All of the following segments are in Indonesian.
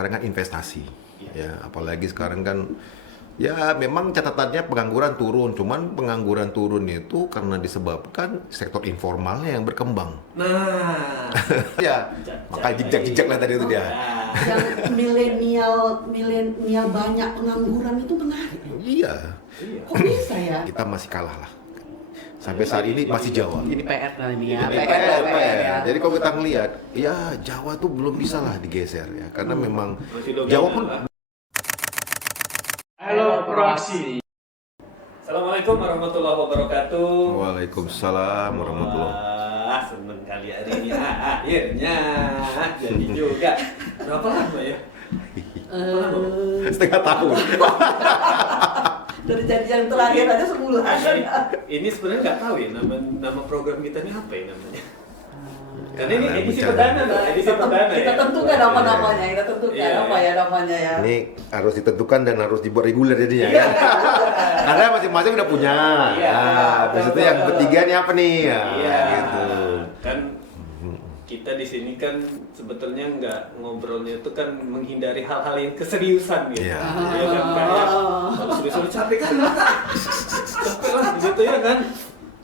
Sekarang kan investasi, ya apalagi sekarang kan ya memang catatannya pengangguran turun, cuman pengangguran turun itu karena disebabkan sektor informalnya yang berkembang. Nah, Ya, maka jejak-jejak lah tadi itu dia. Yang milenial banyak pengangguran itu menarik. Iya, Kok bisa ya? kita masih kalah lah. Sampai saat ini masih Jawa. Ini PR lah ini ya. Ini PR. Jadi kalau kita ngelihat, ya Jawa tuh belum bisa lah digeser ya, karena memang Jawa pun. Halo Proaksi. Assalamualaikum warahmatullahi wabarakatuh. Waalaikumsalam warahmatullahi. Wah, seneng kali hari ini. Akhirnya jadi juga. Berapa lama ya? Setengah tahun. Dari janjian terakhir aja sebulan. Ini sebenarnya nggak tahu ya nama program kita ini apa ya namanya. Karena ini edisi bicara. perdana, loh, edisi perdana. Kita ya. tentukan nama-namanya, kita tentukan Iya, apa ya namanya ya. Ini harus ditentukan dan harus dibuat reguler jadinya Iya. ya. Karena masing-masing udah punya. Iya. Nah, habis itu yang ketiga nih apa nih? Ya, Iya. gitu. Kan kita di sini kan sebetulnya nggak ngobrolnya itu kan menghindari hal-hal yang keseriusan gitu. Iya. Ya kan kayak kalau serius capek kan. Capek lah gitu ya kan.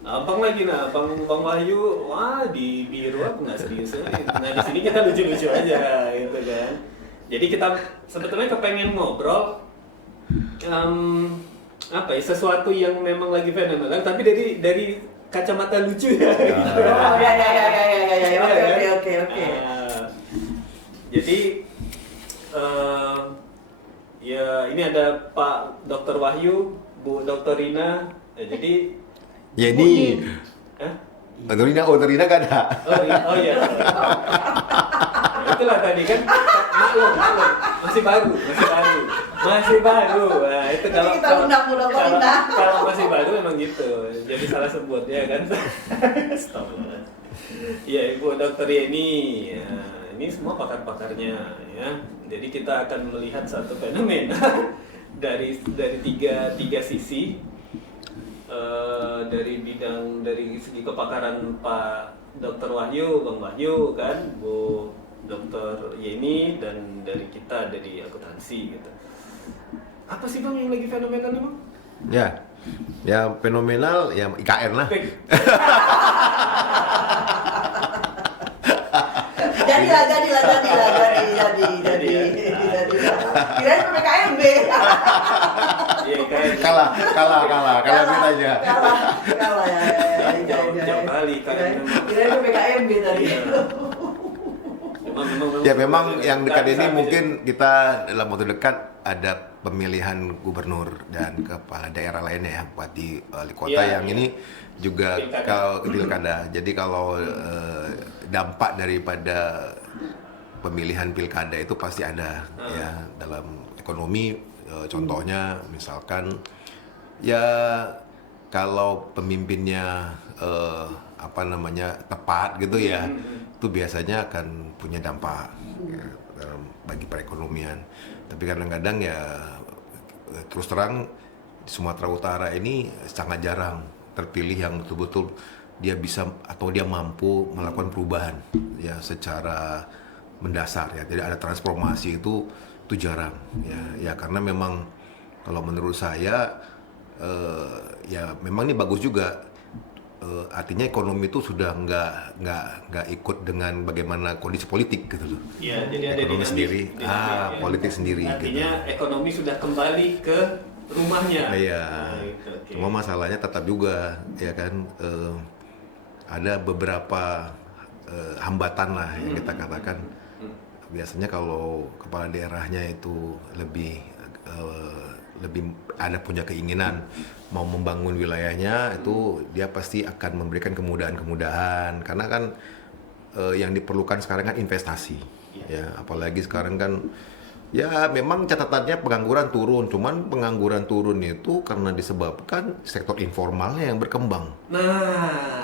Abang lagi Bang Wahyu, wah di biru apa nggak serius ya. Nah di sini kita lucu-lucu aja gitu kan. Jadi kita sebetulnya kepengen ngobrol apa ya sesuatu yang memang lagi fenomenal tapi dari kacamata lucu ya. Oh ya, oke. Jadi ya ini ada Pak Dr. Wahyu, Bu Dr. Rina. Jadi Ya ini. Hah? Otorina gak ada. Oh iya. Ya, itulah tadi kan maklum masih baru. Nah, itu Jadi kita undang Bu Dr. Rina. kalau masih baru memang gitu. Jadi salah sebut ya kan. Stop. Iya, Ibu Dokter Yeni. Ya, ini semua pakar-pakarnya ya. Jadi kita akan melihat satu fenomena dari tiga sisi. Dari segi kepakaran Pak Dr. Wahyu, Bang Wahyu kan, Bu Dr. Yeni dan dari kita dari akuntansi gitu. Apa sih Bang yang lagi fenomenal nih Bang? Ya fenomenal ya IKN lah. Jadi. Kirain PPKMB. Iya kan. Kalah beritanya. Kalah ya. Jauh kali kan. Kirain PPKMB tadi. Ya memang yang dekat ini mungkin kita dalam waktu dekat ada pemilihan gubernur dan kepala daerah lainnya ya, bupati, wali kota Ya, yang ini juga kalau pilkada. Jadi kalau dampak daripada pemilihan pilkada itu pasti ada ya dalam ekonomi. Contohnya misalkan ya kalau pemimpinnya tepat gitu ya, itu biasanya akan punya dampak ya, bagi perekonomian. Tapi kadang-kadang ya terus terang di Sumatera Utara ini sangat jarang terpilih yang betul-betul dia bisa atau dia mampu melakukan perubahan ya secara mendasar ya. Jadi ada transformasi itu jarang ya karena memang kalau menurut saya ya memang ini bagus juga. Artinya ekonomi itu sudah nggak ikut dengan bagaimana kondisi politik gitu loh. Iya, jadi ada ekonomi sendiri, politik sendiri. Artinya gitu. ekonomi sudah kembali ke rumahnya. Iya. Nah, gitu, oke. Cuma masalahnya tetap juga ya kan ada beberapa hambatan lah yang kita katakan. Biasanya kalau kepala daerahnya itu lebih ada punya keinginan mau membangun wilayahnya, itu dia pasti akan memberikan kemudahan-kemudahan karena kan yang diperlukan sekarang kan investasi ya, apalagi sekarang kan ya memang catatannya pengangguran turun, cuman pengangguran turun itu karena disebabkan sektor informalnya yang berkembang. Nah.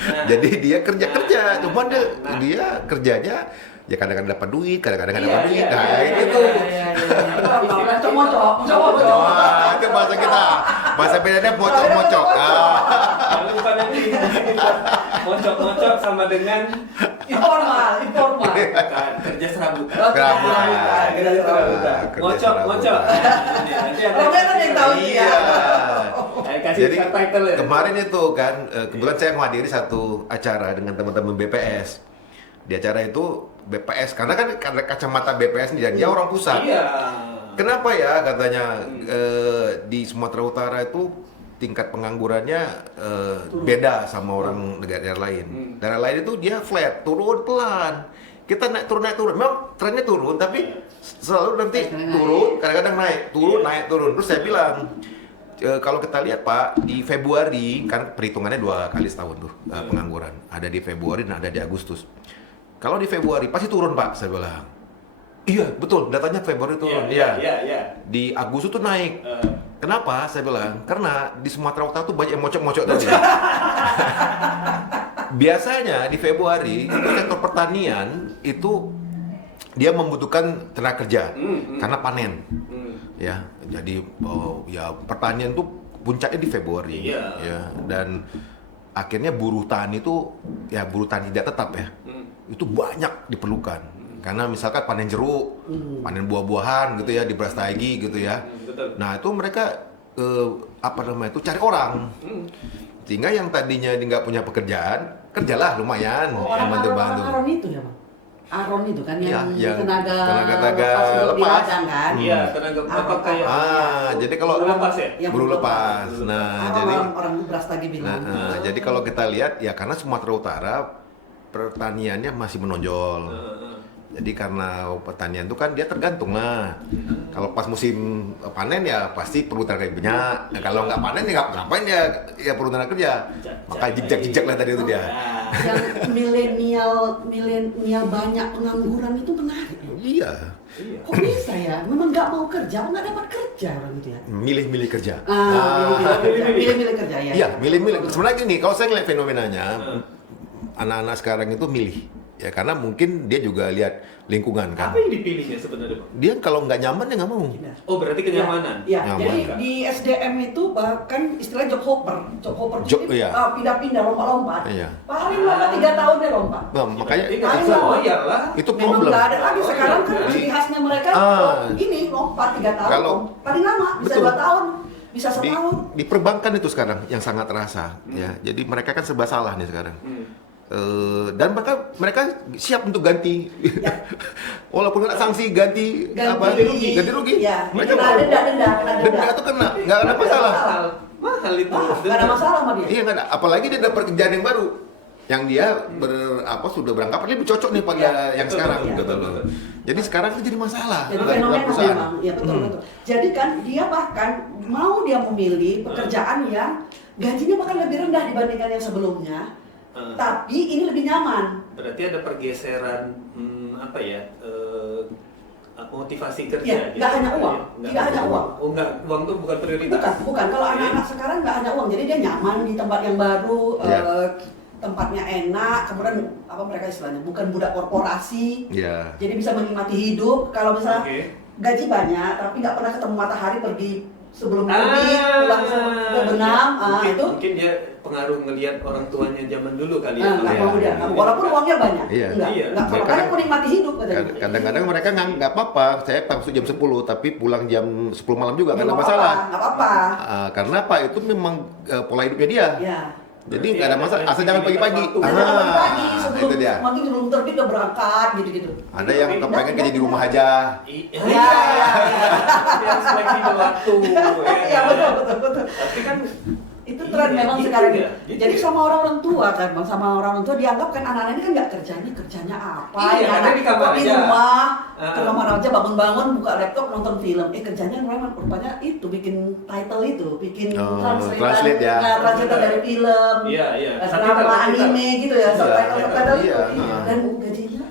Jadi dia kerja, cuman dia kerjanya ya kadang-kadang dapat duit, kadang-kadang nggak dapat duit. Nah, gitu. Wah, itu bahasa kita. Bahasa bedanya mocok-mocok. Kalau bukan nanti mocok-mocok sama dengan Informal. Bukan, kerja serabutan. Serabutan. Kerja serabutan. Kerja Ngocok. serabutan. Nanti ada. Romer ada yang tahu dia. Iya. Kasih Jadi subtitle ya. kemarin itu kan, kebetulan saya menghadiri satu acara dengan teman-teman BPS. Di acara itu BPS, karena kan kacamata BPS nih, dia orang pusat. Iya. Kenapa ya katanya di Sumatera Utara itu tingkat penganggurannya beda sama orang negara lain. Daerah lain itu dia flat, turun pelan. Kita naik turun. Memang trennya turun, tapi selalu nanti turun, kadang-kadang naik, turun. Terus saya bilang, kalau kita lihat Pak, di Februari kan perhitungannya 2 kali setahun tuh pengangguran. Ada di Februari dan ada di Agustus. Kalau di Februari pasti turun Pak, saya bilang. Iya, betul. Datanya Februari turun. Iya. Di Agustus tuh naik. Kenapa? Saya bilang, karena di Sumatera Utara tuh banyak yang mocok-mocok tadi. Biasanya di Februari itu sektor pertanian itu dia membutuhkan tenaga kerja karena panen. Ya, jadi ya pertanian tuh puncaknya di Februari. Iya. Ya, dan akhirnya buruh tani itu ya buruh tani tidak tetap ya. Itu banyak diperlukan. Karena misalkan panen jeruk, panen buah-buahan gitu ya di Brastagi gitu ya. Betul. Nah itu mereka cari orang. Sehingga yang tadinya dia nggak punya pekerjaan, kerjalah lumayan, Orang bantu-bantu. Aron itu ya Bang? Aron itu kan yang yang tenaga lepas. di ladang kan? Iya, tenaga apa kayak. Jadi kalau Buruh lepas ya? Ya, buruh lepas. Nah, jadi orang Brastagi bilang. jadi kalau kita lihat ya karena Sumatera Utara pertaniannya masih menonjol. Jadi karena pertanian itu kan dia tergantung lah. Kalau pas musim panen ya pasti perlu tenaga banyak. Nah, kalau nggak panen ya ngapain ya perlu tenaga kerja. Maka jejak lah tadi itu dia. Yang milenial banyak pengangguran itu menarik. Iya. Kok bisa ya? Memang nggak mau kerja, nggak dapat kerja orang itu ya? Milih-milih kerja. Milih-milih kerja ya. Iya, milih-milih. Sebenarnya gini, kalau saya ngeliat fenomenanya, anak-anak sekarang itu milih. Ya karena mungkin dia juga lihat lingkungan kan. Apa yang dipilihnya sebenarnya, Bang? Dia kalau nggak nyaman dia nggak mau. Oh, berarti kenyamanan. Ya, Nyaman, jadi kan? di SDM itu bahkan istilah job hopper. Job hopper itu Iya. pindah-pindah, lompat-lompat. Iya. Paling lama 3 tahun dia lompat. Nah, makanya Berarti nggak bisa loyal lah. itu Memang problem. nggak ada lagi sekarang kan ciri khasnya mereka ini lompat 3 tahun. Kalau- paling lama bisa Betul. 2 tahun, bisa di, setahun. di perbankan itu sekarang yang sangat terasa ya. Jadi mereka kan serba salah nih sekarang. Dan mereka siap untuk ganti. Walaupun kena sanksi ganti rugi. Ya, Mereka kena mau. denda. Denda itu kena, nggak ada masalah. Mahal itu. Nggak ada masalah sama dia. Iya nggak ada. Apalagi dia dapat kerjaan yang baru, yang dia sudah berangkat, dia cocok nih pada yang betul, sekarang iya. gitu loh. Jadi sekarang itu jadi masalah. Jadi bukan fenomena perusahaan. memang, ya betul. Jadi kan dia bahkan mau dia memilih pekerjaan yang gajinya bahkan lebih rendah dibandingkan yang sebelumnya, tapi ini lebih nyaman. Berarti ada pergeseran motivasi kerja. Ya, gitu. nggak hanya uang, tidak hanya uang. Oh, nggak, uang tuh bukan prioritas. Bukan. Kalau anak-anak sekarang nggak hanya uang, jadi dia nyaman di tempat yang baru, Iya. tempatnya enak, kemudian apa mereka istilahnya, bukan budak korporasi. Iya. Jadi bisa menikmati hidup. Kalau misalnya Oke. gaji banyak, tapi nggak pernah ketemu matahari, pergi sebelum terbit, pulang terbenam, mungkin dia pengaruh ngelihat orang tuanya zaman dulu kali ya. nggak mau dia. Walaupun uangnya banyak, Iya. nggak. Iya. Kalau kalian menikmati hidup katanya. Kadang-kadang mereka nggak apa-apa. Saya masuk jam 10, tapi pulang jam 10 malam juga nggak ada Nggak masalah. apa-apa, nggak apa-apa. Karena apa? Itu memang pola hidupnya dia. Ya. Jadi Berarti nggak ada ada masalah. Asal jangan pagi-pagi. fleksibilitas Jangan waktu. pagi Itu dia. mungkin sebelum terbit udah berangkat gitu-gitu. Ada yang kepengen kerja di rumah aja. Iya. Yang fleksibel waktu. Iya betul. Tapi kan Itu tren memang gitu sekarang. ya, gitu Jadi ya. sama orang tua kan, Bang, sama orang tua dianggap kan anak-anak ini kan nggak kerjanya apa? Iya, Ini karena anak di kamar di aja. rumah, Ah. ke kamar aja bangun-bangun buka laptop nonton film. Kerjanya memang rupanya itu bikin title itu, bikin translate ya. translate dari film, Iya. drama, anime gitu ya, subtitle Iya, itu. iya. Dan gajinya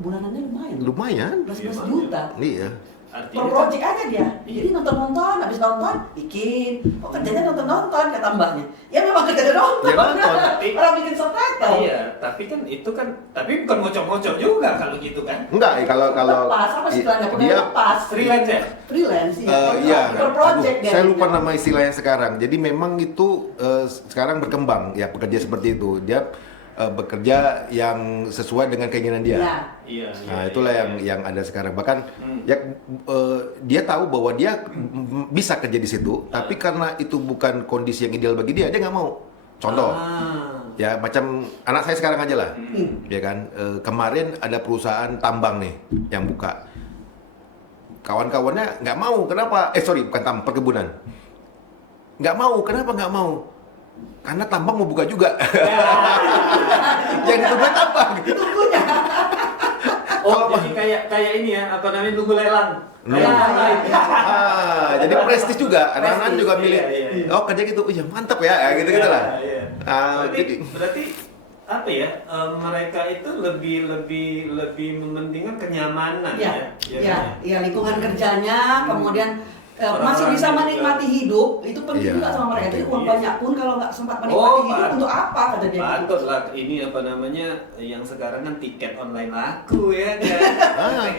bulanannya lumayan. Lumayan. 11 juta. Iya. Per Artinya project aja dia. Jadi nonton, habis nonton bikin. Oh kerjanya nonton kata tambahnya. Ya memang kerjanya nonton. Ya, nonton. Orang bikin subtitle. iya, tapi kan itu kan bukan ngocok-ngocok juga kalau gitu kan. Enggak, kalau Lepas, apa istilahnya? Pegawai dia lepas. Freelance ya? Freelance ya. iya. Per project dia. Saya lupa nama istilahnya sekarang. Jadi memang itu sekarang berkembang ya pekerja seperti itu. Dia bekerja yang sesuai dengan keinginan dia. Ya. Iya. Nah, itulah yang ada sekarang. Bahkan ya dia tahu bahwa dia bisa kerja di situ, tapi karena itu bukan kondisi yang ideal bagi dia nggak mau. Contoh, ya macam anak saya sekarang aja lah, ya kan. Kemarin ada perusahaan tambang nih yang buka. Kawan-kawannya nggak mau, kenapa? Bukan tambang, perkebunan. Nggak mau, kenapa nggak mau? Karena tambang mau buka juga. Yang ditunggu tambang. Tunggunya. Oh, jadi kayak ini ya, apa namanya, nunggu lelang. Jadi prestis juga, anak-anak Prestis, juga milih. iya. Oh kerja gitu, iya mantap ya, gitu lah. Iya. Berarti apa ya? Mereka itu lebih mementingkan kenyamanan ya. Ya, lingkungan kerjanya, kemudian masih bisa menikmati hidup, itu penting Iya. juga sama mereka. Jadi uang Iya. banyak pun kalau nggak sempat menikmati hidup, untuk apa kata dia? Patut lah, ini apa namanya, yang sekarang kan tiket online laku ya kan.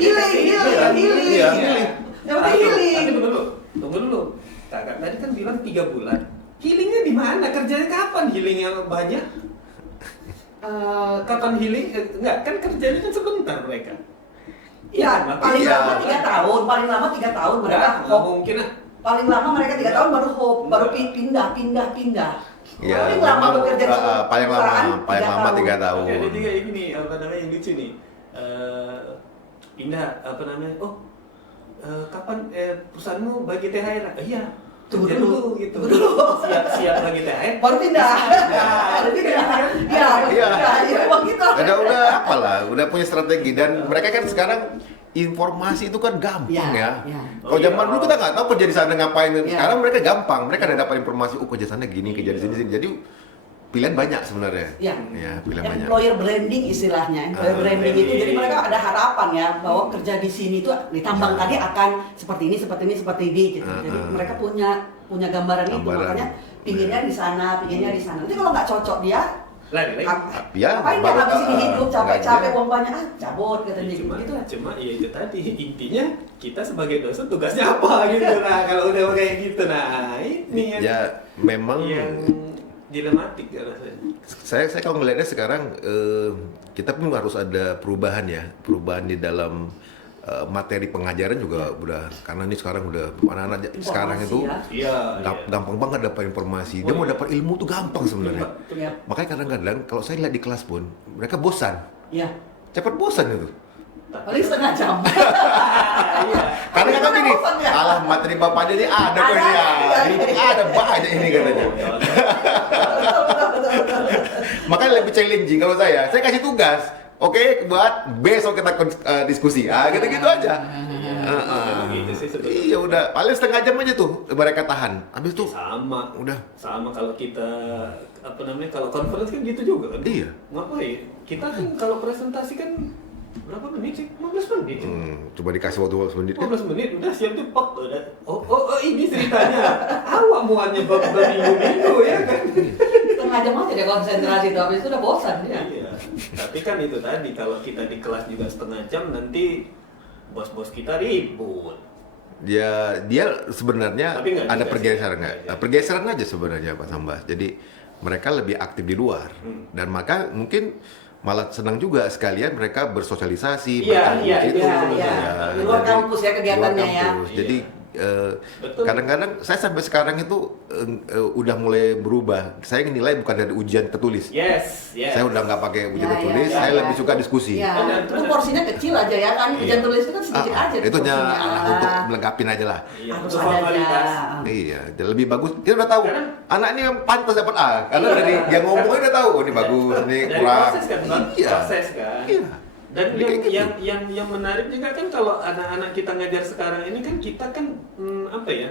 Healing. Iya, healing. Yang penting healing. Tapi tunggu dulu. Kakak tadi kan bilang 3 bulan. Healingnya di mana? Kerjanya kapan healing yang banyak? Kapan healing? Enggak, kan kerjanya kan sebentar mereka. Ya, paling lama 3 tahun, mereka Nggak hop. mungkin lah. Paling lama mereka 3 tahun baru hop, baru pindah. Ya, Paling lama memang, bekerja di paling perusahaan lama 3 tahun. Oke, ada juga ini nih, apa namanya, yang lucu nih. Pindah, apa namanya? Kapan perusahaanmu bagi THR? Iya. Tunggu kerja dulu. gitu. Tunggu dulu. Siap bagi THR. Baru pindah. Baru pindah. Iya, memang gitu. Udah apalah, udah punya strategi dan mereka kan sekarang informasi itu kan gampang Ya, ya. ya. Kalau zaman dulu kita nggak tahu kerja di sana ngapain. Ya. Sekarang mereka gampang, mereka udah dapat informasi, kerja sana gini, kerja di sini. Jadi pilihan banyak sebenarnya. Ya. Pilihan banyak. Employer branding istilahnya. Employer branding itu jadi mereka ada harapan ya bahwa kerja di sini itu ditambang tadi akan seperti ini gitu. Jadi mereka punya gambaran itu, makanya pinginnya di sana. Nanti kalau nggak cocok dia Lari. Ya, ngapain dia baru- ngabisin hidup capek nggak- uang banyak cabut katanya Cuma gitu. cuma ya itu tadi, intinya kita sebagai dosen tugasnya apa gitu. Nah, kalau udah kayak gitu, nah ini yang, Ya memang yang dilematik ya rasanya. saya kalau melihatnya sekarang kita pun harus ada perubahan di dalam materi pengajaran juga udah, karena ini sekarang udah anak-anak Informasi sekarang itu ya. Iya. gampang banget dapat informasi. Dia mau dapat ilmu tuh gampang sebenarnya. Ya. Makanya kadang-kadang kalau saya lihat di kelas pun mereka bosan, Ya. cepat bosan itu. Paling setengah jam. Iya. Karena kata gini, bosan ya? alah materi bapak dia ini ada kok ini ya, ini ada banyak ini katanya. Betul. Makanya lebih challenging kalau saya kasih tugas. Oke, buat besok kita diskusi. Gitu-gitu aja. Gitu sih sebetulnya. Iya udah, paling setengah jam aja tuh mereka tahan. Habis itu Sama udah. kalau kita apa namanya, kalau conference kan gitu juga kan. Iya. Ngapain? Kita kan kalau presentasi kan berapa menit sih? 15 menit. Coba dikasih waktu 15 menit kan. 15 menit udah siap cepat udah. Oh, ini ceritanya. Awak muatnya berminggu-minggu ya kan. Setengah jam aja dia konsentrasi tuh, habis itu udah bosan dia. Iya. Tapi kan itu tadi, kalau kita di kelas juga setengah jam, nanti bos-bos kita ribut. Dia sebenarnya Tapi nggak ada juga pergeseran sih. nggak? Pergeseran aja sebenarnya Pak Sambas. Jadi mereka lebih aktif di luar dan maka mungkin malah senang juga sekalian mereka bersosialisasi. Iya, bertemu iya, gitu. iya. Ya, Di luar jadi, kampus ya kegiatannya di luar ya. kampus. Jadi Betul. kadang-kadang saya sampai sekarang itu udah mulai berubah. Saya nilai bukan dari ujian tertulis. Yes. Saya udah nggak pakai ujian Ya, tertulis. ya, Saya ya. lebih suka diskusi. Ya, Benar, itu benar. porsinya kecil aja ya kan, ujian Iya. tulis itu kan sedikit aja. Itu hanya porsinya. untuk melengkapin aja lah. Iya, Harus untuk ada formalitas. aja. Iya, lebih bagus. Kita udah tahu. Karena- Anak ini yang pantas dapat A. Karena dari dia ngomongnya udah tahu. Oh, ini bagus, ini Dari kurang. proses kan, Bang? Iya. Proses kan. Iya. Dan Jadi kayak gitu. yang menarik juga kan, kalau anak-anak kita ngajar sekarang ini kan, kita kan apa ya,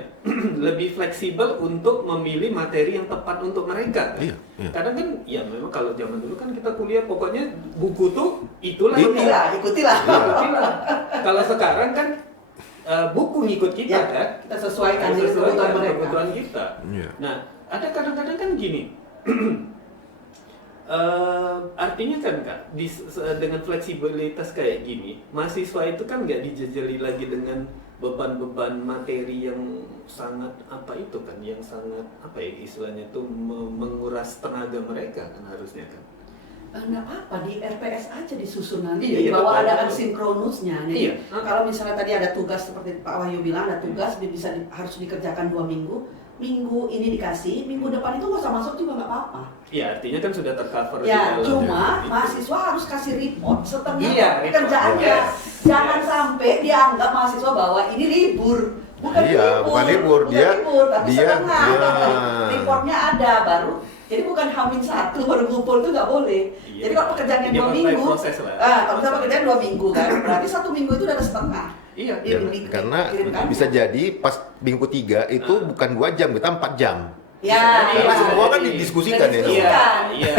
lebih fleksibel untuk memilih materi yang tepat untuk mereka. Iya, iya. Kadang kan ya memang kalau zaman dulu kan kita kuliah pokoknya buku tuh itulah. Ikutilah. Itulah. Kalau sekarang kan buku ngikut kita Ya, kan. kita sesuaikan dengan Sesuai kebutuhan dengan mereka. kebutuhan kita. Iya. Nah, ada kadang-kadang kan gini. Artinya kan Kak, dengan fleksibilitas kayak gini, mahasiswa itu kan nggak dijejeli lagi dengan beban-beban materi yang sangat apa itu kan, yang sangat apa ya istilahnya itu menguras tenaga mereka kan harusnya kan. Nggak apa-apa, di RPS aja disusun nanti, Iya, bahwa betul, ada betul. ansinkronusnya. Jadi Iya. kalau misalnya tadi ada tugas seperti Pak Wahyu bilang, ada tugas harus dikerjakan 2 minggu, minggu ini dikasih, minggu depan itu nggak usah masuk juga nggak apa-apa. Iya, artinya kan sudah tercover di Ya, dalam. cuma Itu. mahasiswa harus kasih report setengah Iya, report. kerjaannya. Yes. Jangan Yes. sampai dianggap mahasiswa bahwa ini libur. Bukan Iya, bukan libur. tapi Dia- setengah. ya. Reportnya ada baru. Jadi bukan H-1 baru ngumpul itu nggak boleh. Iya. Jadi kalau pekerjaannya Jadi 2 mulai minggu, proses lah. kalau misalnya pekerjaan 2 minggu kan, berarti 1 minggu itu udah ada setengah. Iya, Ya, karena bisa jadi pas minggu 3 itu bukan 2 jam, kita 4 jam. Ya, Karena iya. semua kan didiskusikan ya. Iya, iya.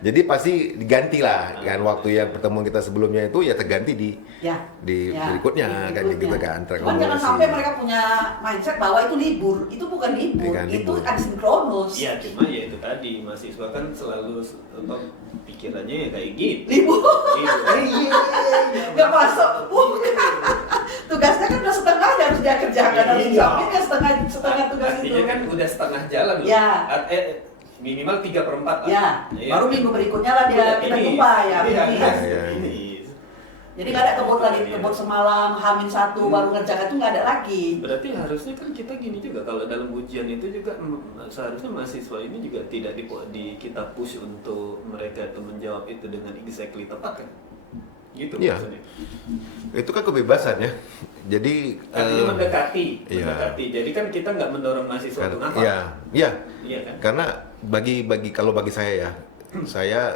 Jadi pasti diganti lah kan, waktu yang pertemuan kita sebelumnya itu ya terganti di Ya. berikutnya kan gitu kan. Cuman jangan sampai mereka punya mindset bahwa itu libur. Itu bukan libur, Bukan itu libur. asinkronus. Iya, cuma ya itu tadi mahasiswa kan selalu pikirannya ya kayak gitu. Libur. Iya. Nggak masuk. Bukan. Tugasnya kan udah setengah harus dia kerjakan, harus Iya. dijawabin ya setengah tugas itu. Artinya kan udah setengah jalan loh. Ya. Minimal 3/4 lah. Ya, Iya. baru minggu berikutnya lah dia kita Ini. jumpa ya. Iya, finish. iya, iya. ini. Jadi nggak ada kebut lagi, Iya. kebut semalam, H-1 baru ngerjakan itu nggak ada lagi. Berarti harusnya kan kita gini juga, kalau dalam ujian itu juga seharusnya mahasiswa ini juga tidak kita push untuk mereka itu menjawab itu dengan exactly tepat kan? Gitu Iya. maksudnya. Itu kan kebebasan ya. Jadi Artinya mendekati. iya. Jadi kan kita nggak mendorong mahasiswa untuk ngapal. Iya, iya. Iya kan? Karena bagi saya ya, saya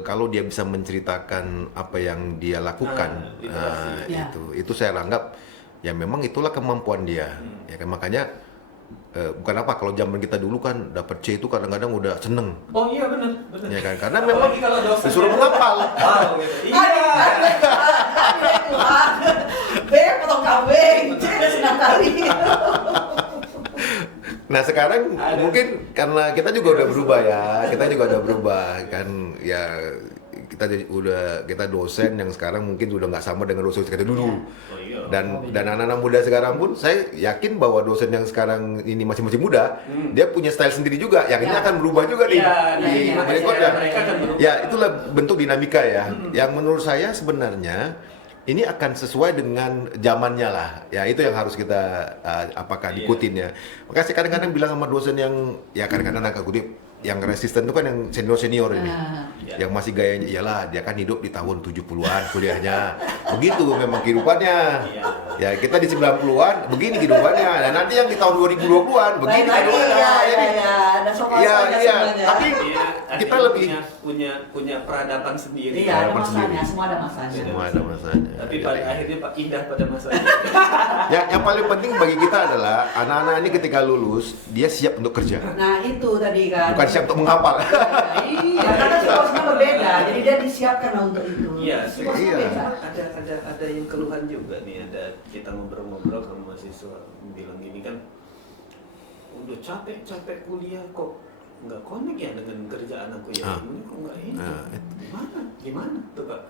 kalau dia bisa menceritakan apa yang dia lakukan, literasi. Ya. itu saya anggap ya memang itulah kemampuan dia. Ya kan makanya bukan apa kalau zaman kita dulu kan dapat C itu kadang-kadang udah seneng. Oh iya benar. Ya kan? Karena Apalagi memang kalau dosen disuruh menghafal. Wow, gitu. Iya. B potong kambing, C ada senang kali. Nah sekarang Ada. mungkin karena kita juga udah berubah ya, kita juga udah berubah kan ya, kita dosen yang sekarang mungkin sudah nggak sama dengan dosen kita dulu. Oh iya. Dan anak-anak muda sekarang pun saya yakin bahwa dosen yang sekarang ini masih muda, dia punya style sendiri juga, yang ini Ya. akan berubah juga nih Iya, di iya, berikutnya. mereka akan berubah. Ya itulah bentuk dinamika ya, yang menurut saya sebenarnya ini akan sesuai dengan zamannya lah. Ya itu yang harus kita apakah Iya. diikutin ya. Makanya saya kadang-kadang bilang sama dosen yang ya kadang-kadang agak kutip yang resisten itu kan yang senior ini. Iya. Yang masih gayanya iyalah dia kan hidup di tahun 70-an kuliahnya. Begitu memang kehidupannya. Iya. Ya kita di 90-an begini kehidupannya. Dan nanti yang di tahun 2020-an begini Lain lagi kehidupannya. ya, Jadi, ada soal Iya, iya. semuanya. Tapi Iya, kita artinya lebih punya peradaban sendiri. Iya, ada Harapan masanya, sendiri. semua ada masanya. semua ada masanya. Tapi Ya, pada ya. akhirnya Pak indah pada masanya. Yang paling penting bagi kita adalah anak-anak ini ketika lulus dia siap untuk kerja. Nah itu tadi kan. Bukan siap untuk menghafal. Iya. Karena situasinya berbeda, jadi dia disiapkan untuk itu. Iya, Situasinya iya. beda. ada yang keluhan juga nih, ada kita ngobrol-ngobrol sama mahasiswa bilang gini kan, udah capek kuliah kok nggak connect ya dengan kerjaan aku ya, ini kok nggak ini, gimana tuh Pak?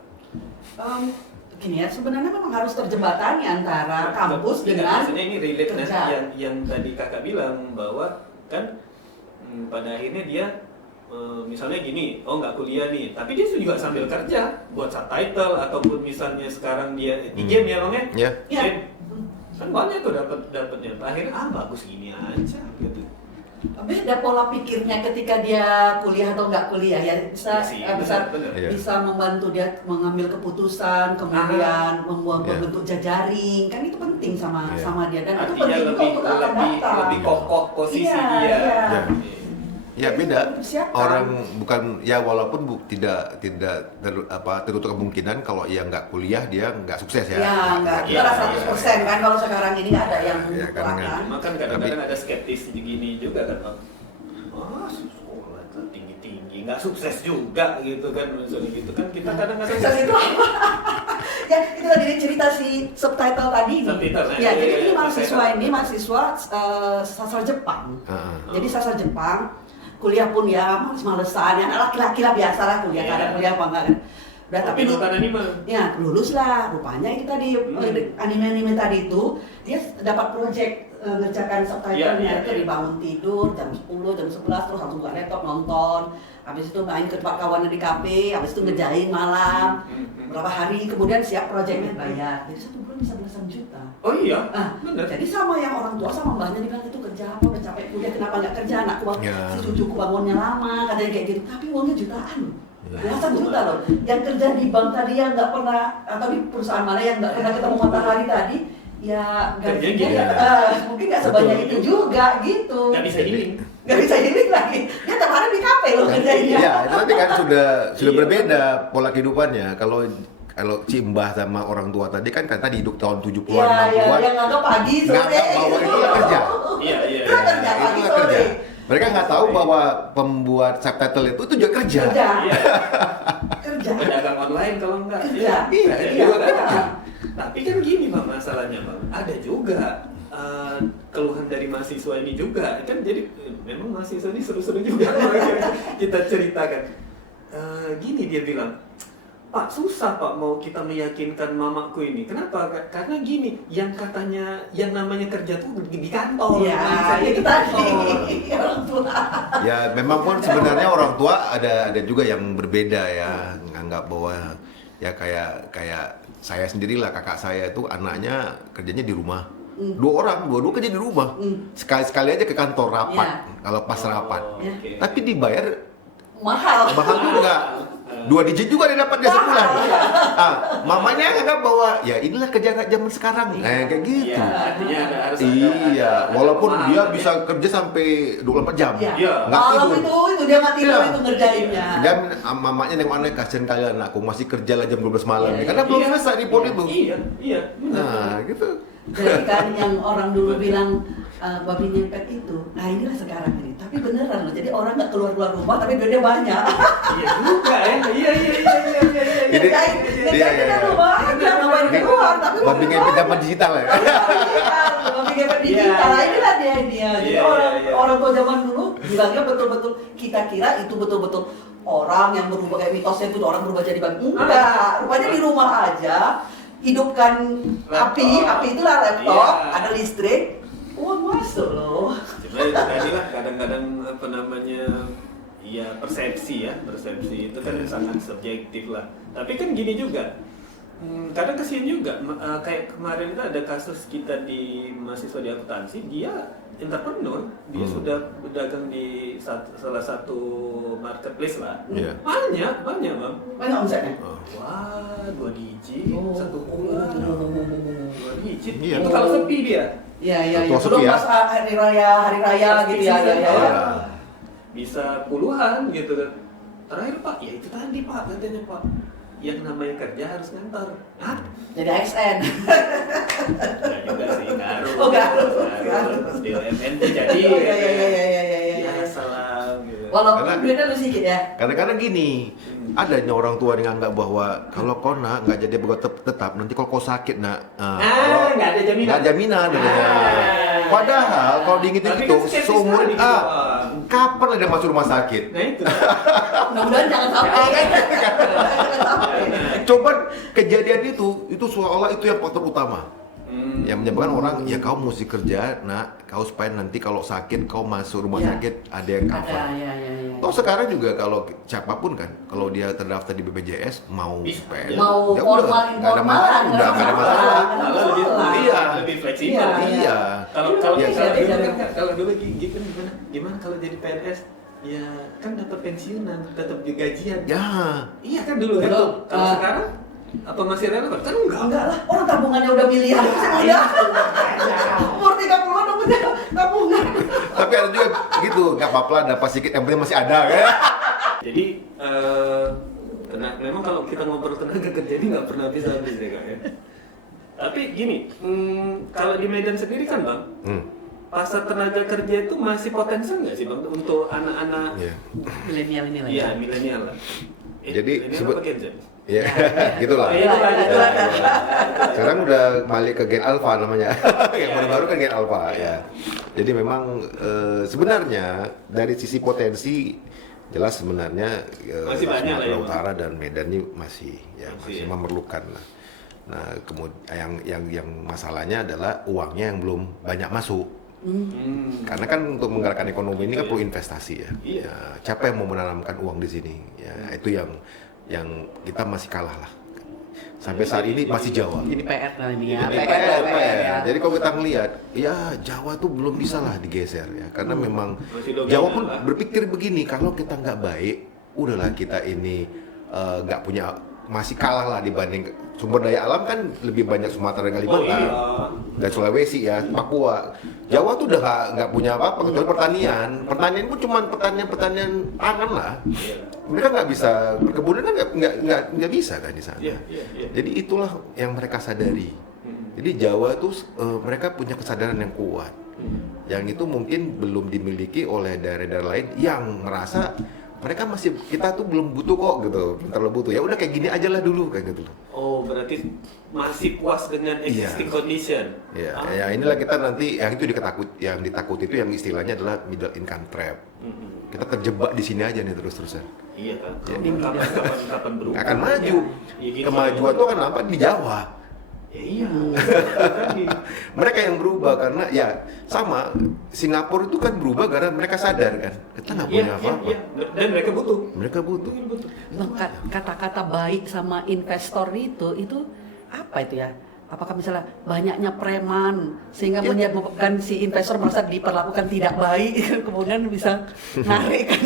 Gini ya, sebenarnya memang harus terjembatani antara kampus Tidak, dengan maksudnya ini relate kerja. yang tadi kakak bilang bahwa kan pada akhirnya dia misalnya gini, oh nggak kuliah nih, tapi dia juga sambil kerja buat subtitle ataupun misalnya sekarang dia di game ya bang ya, Ya. Ya. Game. Kan banyak tuh dapatnya. Akhirnya bagus gini aja gitu. beda pola pikirnya ketika dia kuliah atau nggak kuliah ya, bisa Iya sih, benar. Iya. bisa membantu dia mengambil keputusan, kemudian membentuk jejaring, kan itu penting sama Iya. sama dia, dan itu Artinya penting juga untuk akan datang. lebih kokoh posisi Iya, dia. iya. Ya. Ya beda. Persiapan. Orang bukan ya walaupun tidak tertutup kemungkinan kalau ia nggak kuliah dia nggak sukses ya. Ya, nggak, Iya, kita 100% kan kalau sekarang ini nggak ada yang Iya, karena kan. Makan kadang-kadang ada skeptis begini juga kan Bang. Sekolah tuh tinggi-tinggi, nggak sukses juga gitu kan, misalnya gitu kan kita kadang-kadang Sukses itu apa? Ya, itu tadi cerita si subtitle tadi. Subtitle, Ya, jadi iya, ini iya. mahasiswa sasar Jepang. Heeh. Jadi sasar Jepang, kuliah pun ya males-malesan, ya anak laki-laki lah biasa lah kuliah, Iya. ada kuliah apa enggak kan. Udah, tapi bukan anime. ya lulus lah, rupanya itu tadi anime-anime tadi itu dia dapat project ngerjakan subtitle-nya itu dibangun tidur jam 10, jam 11 terus langsung buka laptop nonton. Habis itu main ke tempat kawannya di kafe, habis itu ngerjain malam. Berapa hari kemudian siap proyeknya bayar. Jadi 1 bulan bisa belasan juta. Oh iya, Benar. Jadi sama yang orang tua sama mbahnya dibilang itu kerja apa, udah capek kuliah kenapa nggak kerja anakku si cucuku bangunnya lama katanya kayak gitu, tapi uangnya jutaan. Belasan juta loh. Yang kerja di bank tadi yang nggak pernah atau di perusahaan mana yang nggak pernah ketemu matahari tadi, ya gajinya mungkin nggak sebanyak itu juga gitu. Nggak bisa healing. Nggak bisa healing lagi. Dia tiap hari di kafe loh kerjanya. Iya, itu tapi kan sudah berbeda pola kehidupannya. Kalau Cimbah sama orang tua tadi kan tadi hidup tahun 70-an, 60-an. Iya, yang nganggap pagi sore. Nganggap bahwa itu kerja. Iya. Itu kerja pagi sore. Mereka nggak tahu bahwa pembuat subtitle itu juga kerja. Kerja. Pedagang online kalau enggak. Kerja. Iya. Iya. Tapi kan gini Bang masalahnya Bang. Ada juga keluhan dari mahasiswa ini juga. Kan jadi memang mahasiswa ini seru-seru juga kita ceritakan. Gini dia bilang, Pak, susah Pak mau kita meyakinkan mamaku ini. Kenapa? Karena gini, yang katanya yang namanya kerja tuh di kantor. Iya, itu tadi. Orang tua. Ya memang pun sebenarnya orang tua ada juga yang berbeda ya, nganggap bahwa ya kayak saya sendirilah, kakak saya itu anaknya kerjanya di rumah. Dua kerja di rumah. Sekali-sekali aja ke kantor rapat, kalau pas rapat. Okay. Tapi dibayar Mahal juga. 2 digit juga dia dapat dia sebulan. Mamanya nganggap bahwa ya inilah kerja anak zaman sekarang. Kayak gitu. Iya, artinya harus Iya, walaupun dia bisa kerja sampai 24 jam. Iya. Nggak malam tidur. itu dia nggak tidur itu ngerjainnya. Dan mamanya nengok aneh, kasihan kalian anakku masih kerja lah jam 12 malam nih. Karena belum selesai report itu. Iya. Nah, gitu. Jadi kan yang orang dulu bilang babi ngepet itu, nah inilah sekarang ini. Tapi beneran loh, jadi orang nggak keluar rumah tapi duitnya banyak. Iya juga ya. Iya. Ngerjain rumah aja, ngapain keluar? Tapi babi ngepet zaman digital ya. Babi ngepet digital, Iya. inilah dia. Jadi Iya. orang tua zaman dulu bilangnya betul-betul kita kira itu betul-betul orang yang berubah kayak mitosnya itu orang berubah jadi babi. Enggak, rupanya di rumah aja hidupkan api itulah laptop, ada listrik, uang masuk loh. Cuma itu tadi lah kadang-kadang apa namanya ya persepsi itu kan sangat subjektif lah. Tapi kan gini juga, kadang kasihan juga kayak kemarin itu ada kasus kita di mahasiswa di akuntansi, dia entrepreneur, dia sudah berdagang di salah satu marketplace lah. Iya. Banyak Bang. Banyak omsetnya. Wah, 2 digit, 1 bulan. 2 digit. Iya. Itu kalau sepi dia. Iya. Ketua Belum sepi ya? pas hari raya gitu ya. Bisa puluhan gitu kan. Terakhir Pak, ya itu tadi Pak, katanya Pak. Yang namanya kerja harus ngantor. Hah? Jadi AXN. Ya juga sih, ngaruh. Oh, ngaruh. Di MNT jadi. Iya. Ya salam gitu. Walaupun Karena- duitnya lu sedikit ya. Kadang-kadang gini, adanya orang tua yang nganggap bahwa kalau kau nggak jadi pegawai tetap, nanti kalau kau sakit Nggak ada jaminan. nggak jaminan. Padahal kalau diingetin Tapi itu kan skeptis seumur sekali gitu, Bang. kapan ada masuk rumah sakit? Nah itu. Mudah-mudahan jangan sampai. Jangan sampai. Coba kejadian itu seolah-olah itu yang faktor utama. Yang menyebabkan orang, ya kau mesti kerja, kau supaya nanti kalau sakit kau masuk rumah Ya. sakit ada yang cover. Iya. Toh sekarang juga kalau siapapun kan, kalau dia terdaftar di BPJS mau Bisa. spend, Mau ya formal, udah, nggak ada masalah, informal, udah nggak ada masalah. Malah Iya. lebih fleksibel. Iya. Kalau Iya, kalau dulu gitu gimana kalau jadi PNS ya kan dapat pensiunan, tetap gajian. Ya. Iya kan dulu kan. Betul. Kalau sekarang apa masih relevan? Kan enggak. Enggak lah, orang tabungannya udah miliaran masih muda. Umur 30-an udah tabungan. Tapi ada juga gitu, nggak apa-apa lah, dapat sedikit, yang penting masih ada kan. Jadi memang kalau kita ngobrol tenaga kerja ini nggak pernah bisa habis ya Kak ya. Tapi gini, kalau di Medan sendiri kan Bang, pasar tenaga kerja itu masih potensial nggak sih Bang untuk anak-anak Iya. Milenial ini lah. iya milenial lah. Jadi milenial sebut- apa Gen Z? Ya, gitulah. Iya, Itulah. Sekarang udah balik ke Gen Alpha namanya. Yang baru-baru kan Gen Alpha ya. Jadi memang sebenarnya dari sisi potensi jelas sebenarnya Masih banyak lah ya, Sumatera Bang. Utara dan Medan ini masih Masih ya. memerlukan lah. Nah, kemudian yang masalahnya adalah uangnya yang belum banyak masuk. Karena kan untuk menggerakkan ekonomi ini kan perlu investasi ya. Iya. Ya, siapa yang mau menanamkan uang di sini? Ya, itu yang kita masih kalah lah. Sampai saat ini masih Jawa. Ini PR lah ini ya. Ini PR. Jadi kalau kita ngelihat, ya Jawa tuh belum bisa lah digeser ya, karena memang Masih dominan Jawa pun lah. berpikir begini, kalau kita nggak baik, udahlah kita ini nggak punya, masih kalah lah dibanding sumber daya alam kan lebih banyak Sumatera dan Kalimantan dan Sulawesi ya, Papua. Jawa tuh udah nggak punya apa-apa kecuali pertanian. Pertanian pun cuma pertanian pangan lah. Mereka nggak bisa, perkebunan kan nggak bisa kan di sana. Iya. Jadi itulah yang mereka sadari. Jadi Jawa tuh mereka punya kesadaran yang kuat. Yang itu mungkin belum dimiliki oleh daerah-daerah lain yang merasa mereka masih, kita tuh belum butuh kok gitu, terlalu butuh. Ya udah kayak gini aja lah dulu kayak gitu loh. Oh, berarti masih puas dengan existing condition. Ya, ya inilah kita nanti yang itu yang ditakuti itu yang istilahnya adalah middle income trap. Kita terjebak di sini aja nih terus-terusan. Iya kan. Jadi Kapan berubah? akan maju. Ya, gitu. Kemajuan tuh akan nampak di Jawa. Ya, iya. Kan Mereka yang berubah karena ya sama Singapura itu kan berubah karena mereka sadar kan kita nggak punya apa-apa. Iya. Dan mereka butuh. Mereka butuh. Bang, kata-kata baik sama investor itu apa itu ya? Apakah misalnya banyaknya preman sehingga menyebabkan si investor merasa diperlakukan tidak baik, kemudian bisa narik kan?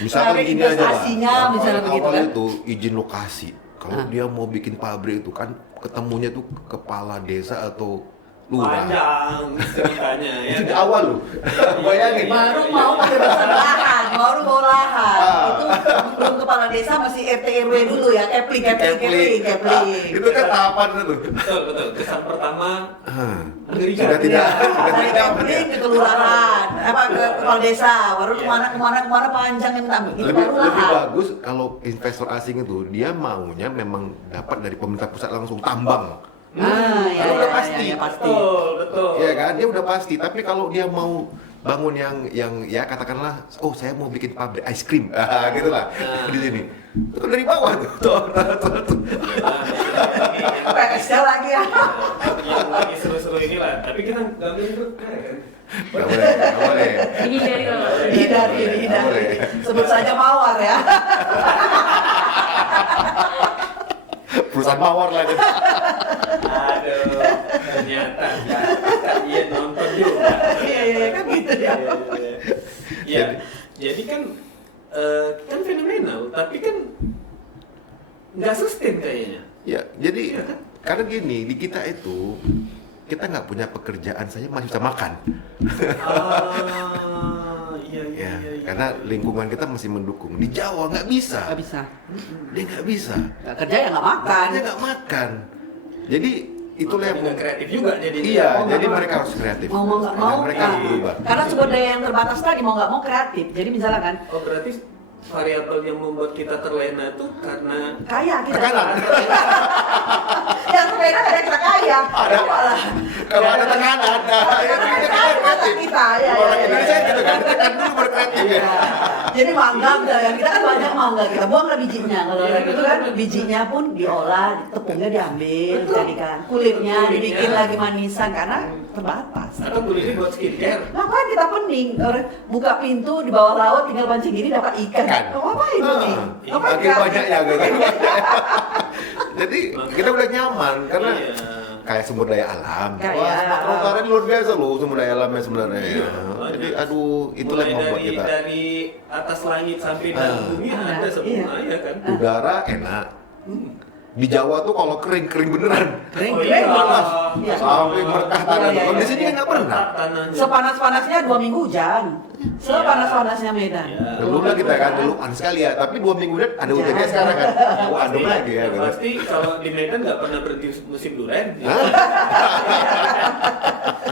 Misalnya narik gini aja lah. investasinya, misalnya begitu Awalnya kan? itu izin lokasi. Kalau dia mau bikin pabrik itu kan ketemunya tuh kepala desa atau lurah. Panjang ceritanya ya. Itu di awal loh. Bayangin. Baru mau pembebasan lahan, baru mau lahan. Itu belum kepala desa masih RT RW dulu ya, kepling. Itu kan tahapan itu. Betul. Kesan pertama mengerikan. Sudah tidak Dari tidak kepling ke kelurahan, ke kepala desa, baru kemana panjang yang minta. Itu lebih baru lahan. bagus kalau investor asing itu dia maunya memang dapat dari pemerintah pusat langsung tambang. Ya, udah pasti. Betul. Iya kan, dia udah pasti. Tapi kalau dia mau bangun yang ya katakanlah, oh saya mau bikin pabrik ice cream, gitulah di sini. Itu kan dari bawah tuh. PSL lagi ya. Yang lagi seru-seru inilah. Tapi kita nggak boleh ikut kan? Gak boleh. Hindari. Sebut saja mawar ya. Perusahaan mawar lah. Aduh, ternyata kalian nonton juga. Iya kan gitu ya. Ya, jadi kan fenomenal, tapi kan nggak sustain kayaknya. Ya, jadi karena gini, di kita itu kita nggak punya pekerjaan saja masih bisa makan. Iya. Karena lingkungan kita masih mendukung. Di Jawa nggak bisa. Nggak bisa. Dia nggak bisa. Nggak kerja ya nggak makan. Dia nggak makan. Jadi itulah yang nggak kreatif juga jadi. Iya, jadi mereka harus kreatif. Mau nggak mau. Mereka harus berubah. Karena sumber daya yang terbatas tadi mau nggak mau kreatif. Jadi misalnya kan Oh, berarti variabel yang membuat kita terlena itu karena kaya kita. Tekanan. Yang berbeda ada kita kaya. Malah. Kalau ada tekanan, Kita ya. Orang Indonesia gitu kan, tekan dulu berkreatif ya. Jadi mangga enggak ya, kita kan banyak mangga, kita buanglah bijinya. Kalau itu kan bijinya pun diolah, tepungnya diambil, dijadikan kulitnya dibikin lagi manisan karena terbatas. atau kulitnya buat skincare. Ngapain kita pening? Orang buka pintu di bawah laut tinggal pancing gini dapat ikan. Ngapain pening? Ngapain Makin banyak ya gitu. Jadi kita udah nyaman karena Iya. kayak sumber daya alam. Kaya. Wah, Sumatera Utara ini luar biasa loh sumber daya alamnya sebenarnya. Iya, Jadi aduh, itulah yang membuat kita. dari atas langit sampai dalam bumi ada semua ya kan. Udara enak. Di Jawa tuh kalau kering beneran. Kering, Oh, kering iya. banget. Iya. Sampai merkah tanah. Iya, Kalau iya, di sini kan nggak pernah. Tanahnya. Sepanas-panasnya 2 minggu hujan. Sepanas-panasnya Medan. Iya. Dulu lah kita kan dulu panas sekali ya, tapi 2 minggu dan ada hujannya sekarang kan. Wah, adem lagi ya. Gitu. Pasti kalau di Medan nggak pernah berhenti musim durian.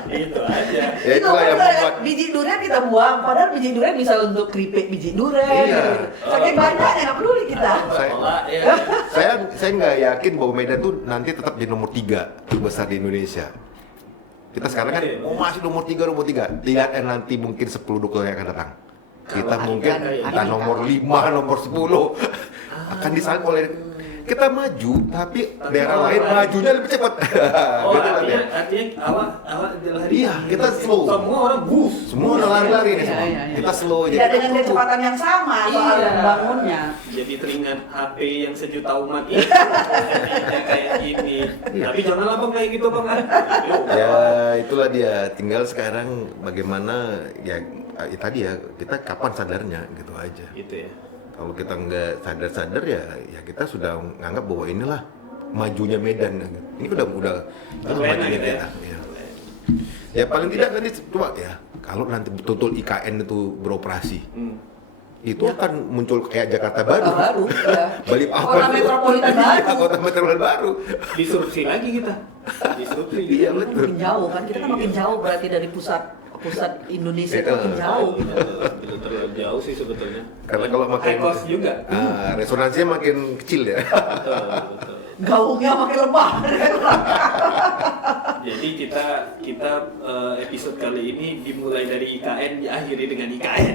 Itu aja. Ya itulah yang membuat biji durian kita buang, padahal biji durian bisa untuk keripik biji durian. Iya. Gitu. Saking banyaknya nggak peduli kita. Sekolah ya. saya nggak yakin bahwa Medan tuh nanti tetap jadi nomor 3 terbesar di Indonesia. Kita sekarang kan masih nomor 3. Lihat nanti mungkin 10-20 yang akan datang. Kita Kalau mungkin ada entah nomor 5, nomor 10 akan disalip oleh kita maju, tapi daerah lain majunya lebih cepat. Oh, Gitu kan ya? artinya awak lari. Iya, kita slow. Semua orang bus. Semua orang lari-lari nih Iya, semua. iya, iya. Kita slow aja. Tidak dengan kecepatan yang sama soal Iya. membangunnya. Jadi teringat HP yang sejuta umat itu kayak gini. Tapi janganlah bang kayak gitu bang. Ya itulah dia. Tinggal sekarang bagaimana ya tadi ya kita kapan sadarnya gitu aja. Gitu ya. Kalau kita nggak sadar-sadar ya kita sudah nganggap bahwa inilah majunya Medan. Ini udah Terlena majunya gitu ya. Medan. Ya. Ya paling tidak nanti coba ya kalau nanti betul-betul IKN itu beroperasi. Itu akan muncul kayak Jakarta baru. Kota baru, ya. Balikpapan. Kota metropolitan baru. Iya, kota metropolitan baru. Disrupsi lagi kita. Disrupsi. Iya, Kan betul. makin jauh kan, kita kan makin jauh berarti dari pusat Indonesia itu makin jauh. Belum terlalu jauh sih sebetulnya. Karena kalau makin high cost juga. resonansinya makin kecil ya. Betul. Gaungnya makin lemah. Jadi kita episode kali ini dimulai dari IKN, diakhiri dengan IKN.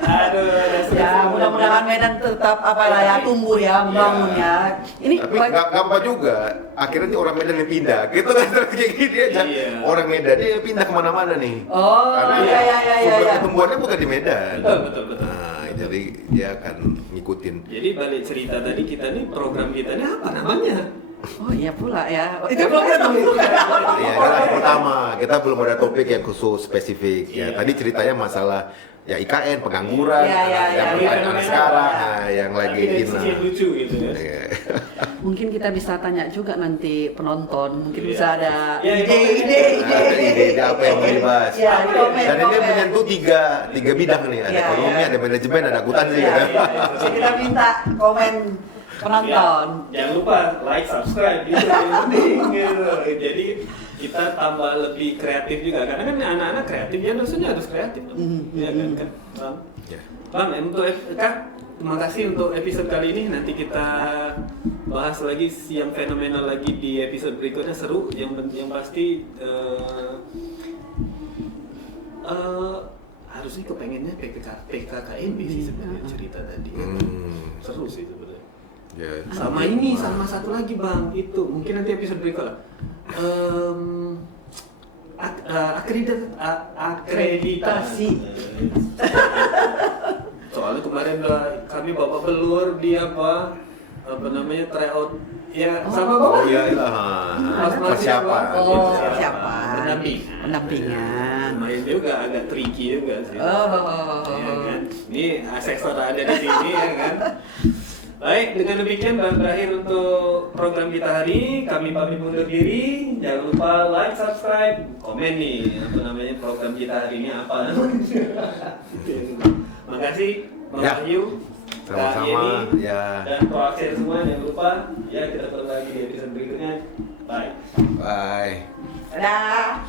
Aduh, Ya, mudah-mudahan Medan tetap tumbuh ya, membangun ya. Ini Tapi nggak apa juga. Akhirnya nih orang Medan yang pindah. Gitu kan kayak gini aja. Iya. Orang Medan dia pindah kemana-mana nih. Oh, Karena iya. sumber pertumbuhannya bukan di Medan. Betul. Nah, jadi dia akan ngikutin. Jadi balik cerita tadi kita nih program kita nih apa namanya? Oh iya pula ya. Itu belum ketemu. Ya, ini pertama kita belum ada topik yang khusus spesifik. Ya, Iya. tadi ceritanya masalah ya IKN, pengangguran, Iya, yang iya. anak sekarang, yang lagi Tapi dari in. sisi yang lucu gitu ya. Iya. Mungkin kita bisa tanya juga nanti penonton, mungkin Iya. bisa ada Ya, ide-ide. Ide-ide apa yang mau dibahas. Ya, komen. Dan ini menyentuh tiga bidang nih, ada Iya, ekonomi, iya. ada manajemen, ada akuntansi. Iya, Gitu. iya. Jadi kita minta komen penonton. Ya, jangan lupa like, subscribe gitu yang penting gitu. Jadi kita tambah lebih kreatif juga karena kan anak-anak kreatif ya maksudnya harus kreatif. Ya kan, Bang. Ya. Bang, untuk Kak, terima kasih untuk episode kali ini. Nanti kita bahas lagi yang fenomenal lagi di episode berikutnya, seru. Yang pasti harusnya kepengennya PKKMB sih sebenarnya cerita tadi. Seru sih sebenarnya. Ya. Sama ini, sama satu lagi bang, itu mungkin nanti episode berikutnya. Akreditasi. Soalnya kemarin kami bawa belur di apa namanya tryout ya sama Oh. bapak. Oh iya, persiapan. Oh, Gitu. persiapan. Pendampingan. Lumayan juga, agak tricky juga sih. Oh. Ya kan? Ini asesor ada di sini ya kan. Baik, dengan demikian berakhir untuk program kita hari ini. Kami pamit undur diri. Jangan lupa like, subscribe, komen nih apa namanya program kita hari ini apa namanya. Makasih Bang Ya. Wahyu, Kak Sama-sama, Yeni, ya. dan Proaksir semua. Jangan lupa ya kita ketemu lagi di episode berikutnya. Bye. Bye. Dadah.